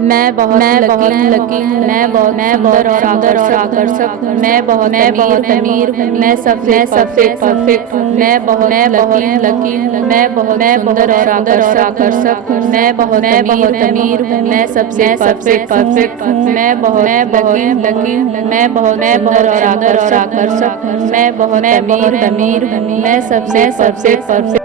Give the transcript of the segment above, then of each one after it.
मैं बहुत लकी हूँ। मैं बहुत सुंदर और आकर्षक हूँ। मैं बहुत अमीर हूँ। मैं सबसे परफेक्ट हूँ। मैं बहुत लकी हूँ। मैं बहुत सुंदर और आकर्षक हूँ। मैं बहुत अमीर हूँ। मैं सबसे परफेक्ट हूँ। मैं बहुत लकी हूँ। मैं बहुत सुंदर और आकर्षक हूँ। मैं बहुत अमीर हूँ। मैं सबसे परफेक्ट।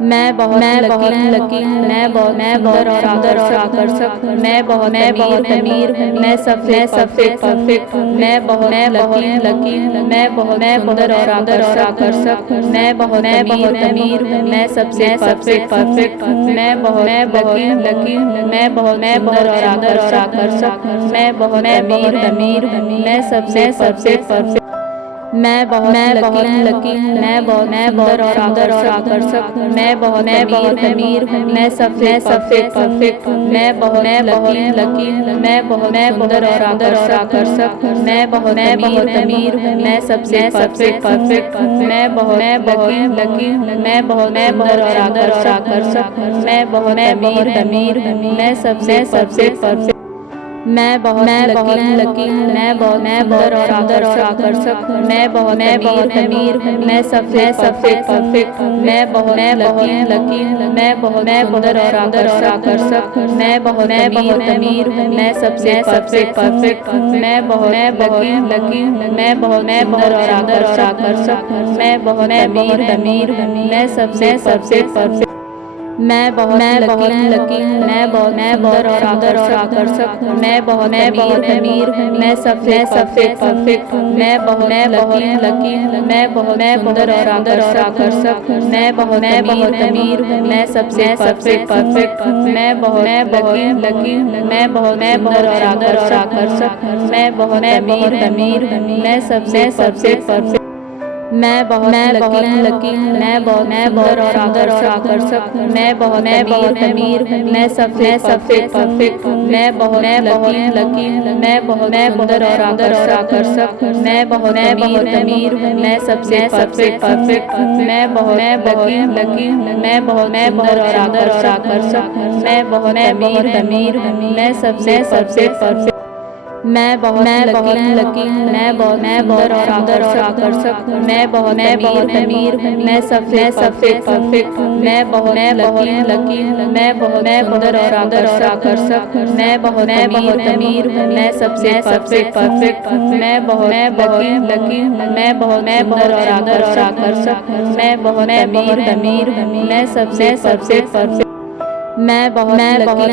मैं बहुत लकी हूँ। मैं बहुत सुंदर और आकर्षक हूँ। मैं बहुत अमीर हूँ। मैं सबसे परफेक्ट हूँ। मैं बहुत लकी हूँ। मैं बहुत सुंदर और आकर्षक हूँ। मैं बहुत अमीर हूँ। मैं सबसे परफेक्ट हूँ। मैं बहुत लकी हूँ। मैं बहुत सुंदर और आकर्षक हूँ। मैं बहुत अमीर हूँ। मैं सबसे परफेक्ट। मैं बहुत लकी हूँ। मैं बहुत सुंदर और आकर्षक हूँ। मैं बहुत अमीर हूँ। मैं सबसे परफेक्ट हूँ। मैं बहुत लकी हूँ। मैं बहुत सुंदर और आकर्षक हूँ। मैं बहुत अमीर हूँ। मैं सबसे परफेक्ट हूँ। मैं बहुत लकी हूँ। मैं बहुत सुंदर और आकर्षक हूँ। मैं बहुत अमीर हूँ। मैं सबसे परफेक्ट। मैं बहुत लकी हूँ। मैं बहुत सुंदर और आकर्षक हूँ। मैं बहुत अमीर हूँ। मैं सबसे परफेक्ट हूँ। मैं बहुत लकी हूँ। मैं बहुत सुंदर और आकर्षक हूँ। मैं बहुत अमीर हूँ। मैं सबसे परफेक्ट हूँ। मैं बहुत लकी हूँ। मैं बहुत सुंदर और आकर्षक हूँ। मैं बहुत अमीर हूँ। मैं सबसे परफेक्ट। मैं बहुत लकी हूँ। मैं बहुत सुंदर और आकर्षक हूँ। मैं बहुत अमीर हूँ। मैं सबसे परफेक्ट हूँ। मैं बहुत लकी हूँ। मैं बहुत सुंदर और आकर्षक हूँ। मैं बहुत अमीर हूँ। मैं सबसे परफेक्ट हूँ। मैं बहुत लकी हूँ। मैं बहुत सुंदर और आकर्षक हूँ। मैं बहुत अमीर हूँ। मैं सबसे परफेक्ट। मैं बहुत लकी हूँ। मैं बहुत सुंदर और आकर्षक हूँ। मैं बहुत अमीर हूँ। मैं सबसे परफेक्ट हूँ। मैं बहुत लकी हूँ। मैं बहुत सुंदर और आकर्षक हूँ। मैं बहुत अमीर हूँ। मैं सबसे परफेक्ट हूँ। मैं बहुत लकी हूँ। मैं बहुत सुंदर और आकर्षक हूँ। मैं बहुत अमीर हूँ। मैं सबसे परफेक्ट। मैं बहुत लकी हूँ। मैं बहुत सुंदर और आकर्षक हूँ। मैं बहुत अमीर हूँ। मैं सबसे परफेक्ट हूँ। मैं बहुत लकी हूँ। मैं बहुत सुंदर और आकर्षक हूँ। मैं बहुत अमीर हूँ। मैं सबसे परफेक्ट हूँ। मैं बहुत लकी हूँ। मैं बहुत सुंदर और आकर्षक हूँ। मैं बहुत अमीर हूँ। मैं सबसे परफेक्ट। मैं बहुत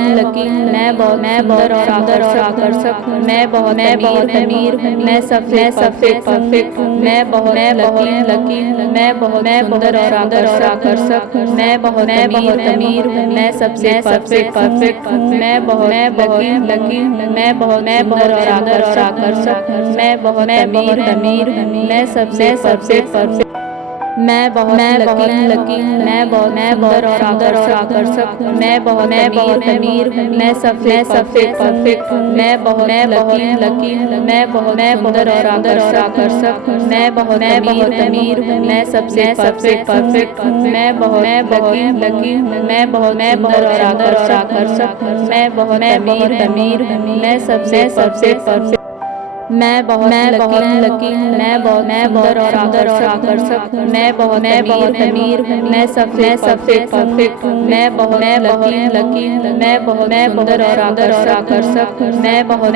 लकी हूँ। मैं बहुत सुंदर और आकर्षक हूँ। मैं बहुत अमीर हूँ। मैं सबसे परफेक्ट हूँ। मैं बहुत लकी हूँ। मैं बहुत सुंदर और आकर्षक हूँ। मैं बहुत अमीर हूँ। मैं सबसे परफेक्ट हूँ। मैं बहुत लकी हूँ। मैं बहुत सुंदर और आकर्षक हूँ। मैं बहुत अमीर हूँ। मैं सबसे परफेक्ट। मैं बहुत लकी हूँ। मैं बहुत सुंदर और आकर्षक हूँ। मैं बहुत अमीर हूँ। मैं सबसे परफेक्ट हूँ। मैं बहुत लकी हूँ। मैं बहुत सुंदर और आकर्षक हूँ। मैं बहुत अमीर हूँ। मैं सबसे परफेक्ट हूँ। मैं बहुत लकी हूँ। मैं बहुत सुंदर और आकर्षक हूँ। मैं बहुत अमीर हूँ। मैं सबसे परफेक्ट। मैं बहुत लकी हूँ। मैं बहुत सुंदर और आकर्षक हूँ। मैं बहुत अमीर हूँ। मैं सबसे परफेक्ट हूँ। मैं बहुत लकी हूँ। मैं बहुत सुंदर और आकर्षक हूँ। मैं बहुत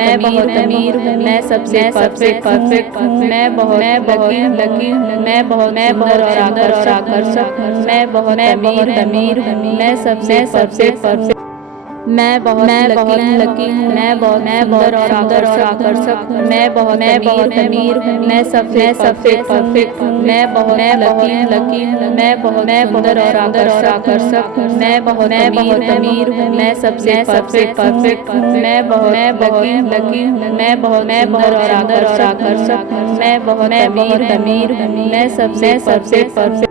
अमीर हूँ। मैं सबसे परफेक्ट हूँ। मैं बहुत लकी हूँ। मैं बहुत सुंदर और आकर्षक हूँ। मैं बहुत अमीर हूँ। मैं सबसे परफेक्ट। मैं बहुत लकी हूँ। मैं बहुत सुंदर और आकर्षक हूँ। मैं बहुत अमीर हूँ। मैं सबसे परफेक्ट हूँ। मैं बहुत लकी हूँ। मैं बहुत सुंदर और आकर्षक हूँ। मैं बहुत अमीर हूँ। मैं सबसे परफेक्ट हूँ। मैं बहुत लकी हूँ। मैं बहुत सुंदर और आकर्षक हूँ। मैं बहुत अमीर हूँ। मैं सबसे परफेक्ट।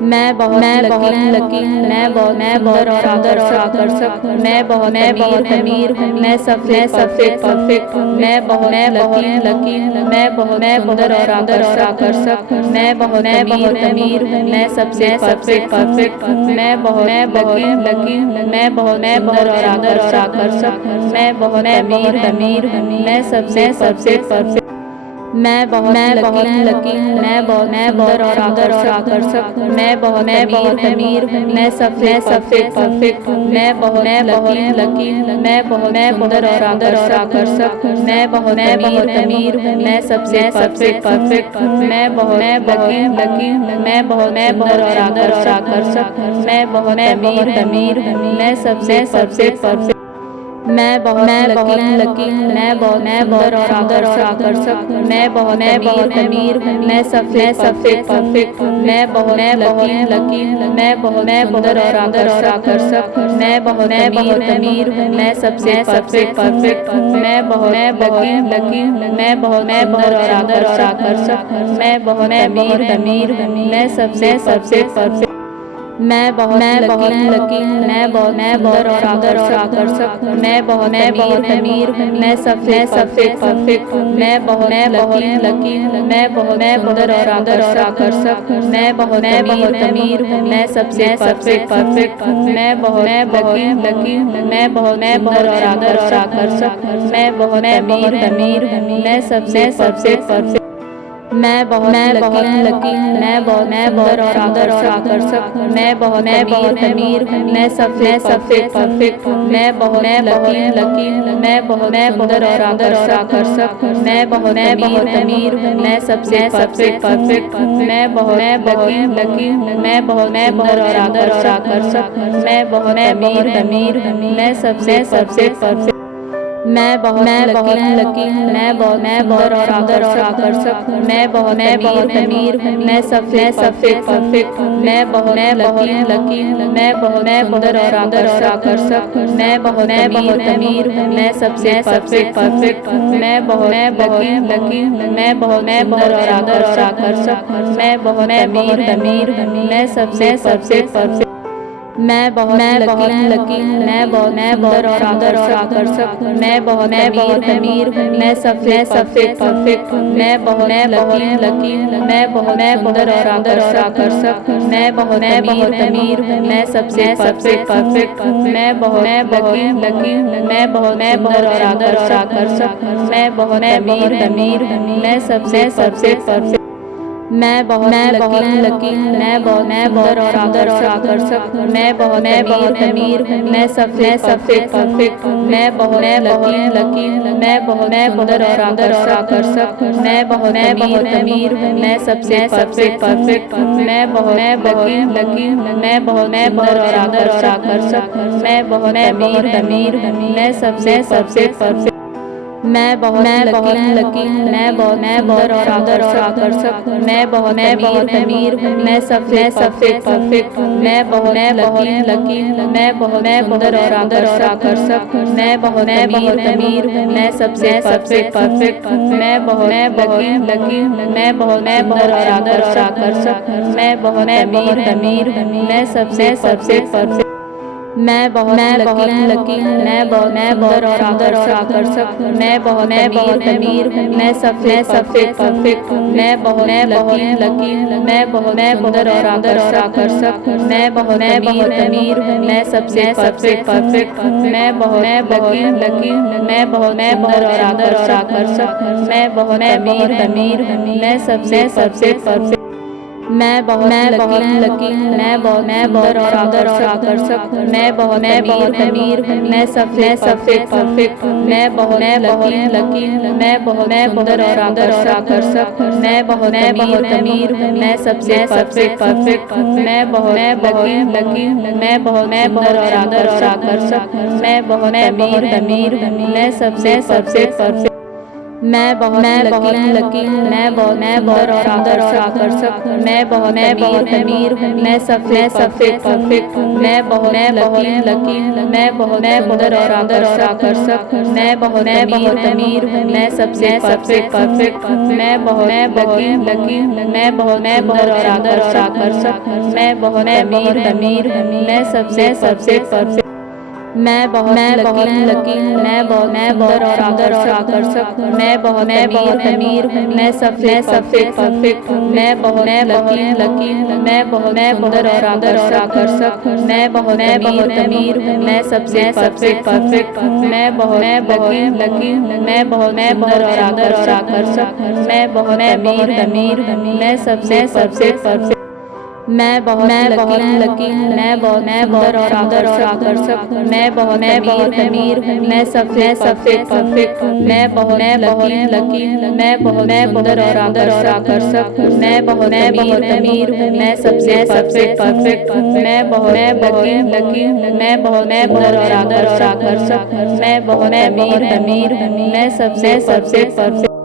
मैं बहुत लकी मैं बहुत सुंदर और आकर्षक हूँ। मैं बहुत अमीर हूँ। मैं सबसे परफेक्ट हूँ। मैं बहुत लकी मैं बहुत सुंदर और आकर्षक हूँ। मैं बहुत अमीर हूँ। मैं सबसे परफेक्ट हूँ। मैं बहुत लकी मैं बहुत सुंदर और आकर्षक हूँ। मैं बहुत अमीर हूँ। मैं सबसे परफेक्ट मैं बहुत लकी मैं बहुत सुंदर और आकर्षक हूँ। मैं बहुत अमीर हूँ। मैं सबसे परफेक्ट हूँ। मैं बहुत लकी मैं बहुत सुंदर और आकर्षक हूँ। मैं बहुत अमीर हूँ। मैं सबसे परफेक्ट हूँ। मैं बहुत लकी मैं बहुत सुंदर और आकर्षक हूँ। मैं बहुत अमीर हूँ। मैं सबसे परफेक्ट मैं बहुत लकी मैं बहुत सुंदर और आकर्षक हूँ। मैं बहुत अमीर हूँ। मैं सबसे परफेक्ट हूँ। मैं बहुत लकी मैं बहुत सुंदर और आकर्षक हूँ। मैं बहुत अमीर हूँ। मैं सबसे परफेक्ट हूँ। मैं बहुत लकी मैं बहुत सुंदर और आकर्षक हूँ। मैं बहुत अमीर हूँ। मैं सबसे परफेक्ट मैं बहुत लकी मैं बहुत सुंदर और आकर्षक हूँ। मैं बहुत अमीर हूँ। मैं सबसे परफेक्ट हूँ। मैं बहुत लकी मैं बहुत सुंदर और आकर्षक हूँ। मैं बहुत अमीर हूँ। मैं सबसे परफेक्ट हूँ। मैं बहुत लकी मैं बहुत सुंदर और आकर्षक हूँ। मैं बहुत अमीर हूँ। मैं सबसे परफेक्ट मैं बहुत लकी मैं बहुत सुंदर और आकर्षक हूँ। मैं बहुत अमीर हूँ। मैं सबसे परफेक्ट हूँ। मैं बहुत लकी मैं बहुत सुंदर और आकर्षक हूँ। मैं बहुत अमीर हूँ। मैं सबसे परफेक्ट हूँ। मैं बहुत लकी मैं बहुत सुंदर और आकर्षक हूँ। मैं बहुत अमीर हूँ। मैं सबसे परफेक्ट मैं बहुत लकी मैं बहुत सुंदर और आकर्षक हूँ। मैं बहुत अमीर हूँ। मैं सबसे परफेक्ट हूँ। मैं बहुत लकी मैं बहुत सुंदर और आकर्षक हूँ। मैं बहुत अमीर हूँ। मैं सबसे परफेक्ट हूँ। मैं बहुत लकी मैं बहुत सुंदर और आकर्षक हूँ। मैं बहुत अमीर हूँ। मैं सबसे परफेक्ट मैं बहुत लकी मैं बहुत सुंदर और आकर्षक हूँ। मैं बहुत अमीर हूँ। मैं सबसे परफेक्ट हूँ। मैं बहुत लकी मैं बहुत सुंदर और आकर्षक हूँ। मैं बहुत अमीर हूँ। मैं सबसे परफेक्ट हूँ। मैं बहुत लकी मैं बहुत सुंदर और आकर्षक हूँ। मैं बहुत अमीर हूँ। मैं सबसे परफेक्ट मैं बहुत लकी मैं बहुत सुंदर और आकर्षक हूँ। मैं बहुत अमीर हूँ। मैं सबसे परफेक्ट हूँ। मैं बहुत लकी मैं बहुत सुंदर और आकर्षक हूँ। मैं बहुत अमीर हूँ। मैं सबसे परफेक्ट हूँ। मैं बहुत लकी मैं बहुत सुंदर और आकर्षक हूँ। मैं बहुत अमीर हूँ। मैं सबसे परफेक्ट मैं बहुत लकी मैं बहुत सुंदर और आकर्षक हूँ। मैं बहुत अमीर हूँ। मैं सबसे परफेक्ट हूँ। मैं बहुत लकी मैं बहुत सुंदर और आकर्षक हूँ। मैं बहुत अमीर हूँ। मैं सबसे परफेक्ट हूँ। मैं बहुत लकी मैं बहुत सुंदर और आकर्षक हूँ। मैं बहुत अमीर हूँ। मैं सबसे परफेक्ट मैं बहुत लकी मैं बहुत सुंदर और आकर्षक हूँ। मैं बहुत अमीर हूँ। मैं सबसे परफेक्ट हूँ। मैं बहुत लकी मैं बहुत सुंदर और आकर्षक हूँ। मैं बहुत अमीर हूँ। मैं सबसे परफेक्ट हूँ। मैं बहुत लकी मैं बहुत सुंदर और आकर्षक हूँ। मैं बहुत अमीर हूँ। मैं सबसे परफेक्ट मैं बहुत लकी मैं बहुत सुंदर और आकर्षक हूँ। मैं बहुत अमीर हूँ। मैं सबसे परफेक्ट हूँ। मैं बहुत लकी मैं बहुत सुंदर और आकर्षक हूँ। मैं बहुत अमीर हूँ। मैं सबसे परफेक्ट हूँ। मैं बहुत लकी मैं बहुत सुंदर और आकर्षक हूँ। मैं बहुत अमीर हूँ। मैं सबसे परफेक्ट मैं बहुत लकी मैं बहुत सुंदर और आकर्षक हूँ। मैं बहुत अमीर हूँ। मैं सबसे परफेक्ट हूँ। मैं बहुत लकी मैं बहुत सुंदर और आकर्षक हूँ। मैं बहुत अमीर हूँ। मैं सबसे परफेक्ट हूँ। मैं बहुत लकी मैं बहुत सुंदर और आकर्षक हूँ। मैं बहुत अमीर हूँ। मैं सबसे परफेक्ट मैं बहुत लकी मैं बहुत सुंदर और आकर्षक हूँ। मैं बहुत अमीर हूँ। मैं सबसे परफेक्ट हूँ। मैं बहुत लकी मैं बहुत सुंदर और आकर्षक हूँ। मैं बहुत अमीर हूँ। मैं सबसे परफेक्ट हूँ। मैं बहुत लकी मैं बहुत सुंदर और आकर्षक हूँ। मैं बहुत अमीर हूँ। मैं सबसे परफेक्ट मैं बहुत लकी मैं बहुत सुंदर और आकर्षक हूँ। मैं बहुत अमीर हूँ। मैं सबसे परफेक्ट हूँ। मैं बहुत लकी मैं बहुत सुंदर और आकर्षक हूँ। मैं बहुत अमीर हूँ। मैं सबसे परफेक्ट हूँ। मैं बहुत लकी मैं बहुत सुंदर और आकर्षक हूँ। मैं बहुत अमीर हूँ। मैं सबसे परफेक्ट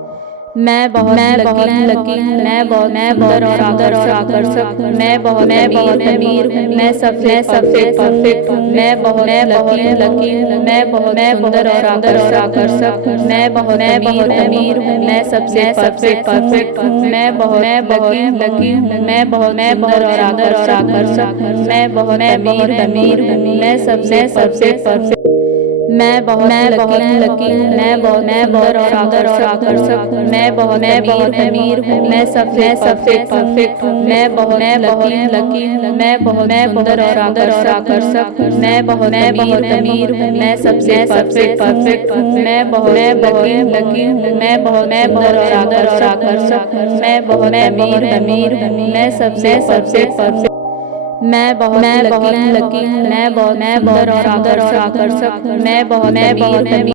मैं बहुत लकी मैं बहुत सुंदर और आकर्षक हूँ। मैं बहुत अमीर हूँ। मैं सबसे परफेक्ट हूँ। मैं बहुत लकी मैं बहुत सुंदर और आकर्षक हूँ। मैं बहुत अमीर हूँ। मैं सबसे परफेक्ट हूँ। मैं बहुत लकी मैं बहुत सुंदर और आकर्षक हूँ। मैं बहुत अमीर हूँ। मैं सबसे परफेक्ट मैं बहुत लकी मैं बहुत सुंदर और आकर्षक हूँ। मैं बहुत अमीर हूँ। मैं सबसे परफेक्ट हूँ। मैं बहुत लकी मैं बहुत सुंदर और आकर्षक हूँ। मैं बहुत अमीर हूँ। मैं सबसे परफेक्ट हूँ। मैं बहुत लकी मैं बहुत सुंदर और आकर्षक हूँ। मैं बहुत अमीर हूँ। मैं सबसे परफेक्ट मैं बहुत लकी मैं बहुत सुंदर और आकर्षक हूँ। मैं बहुत अमीर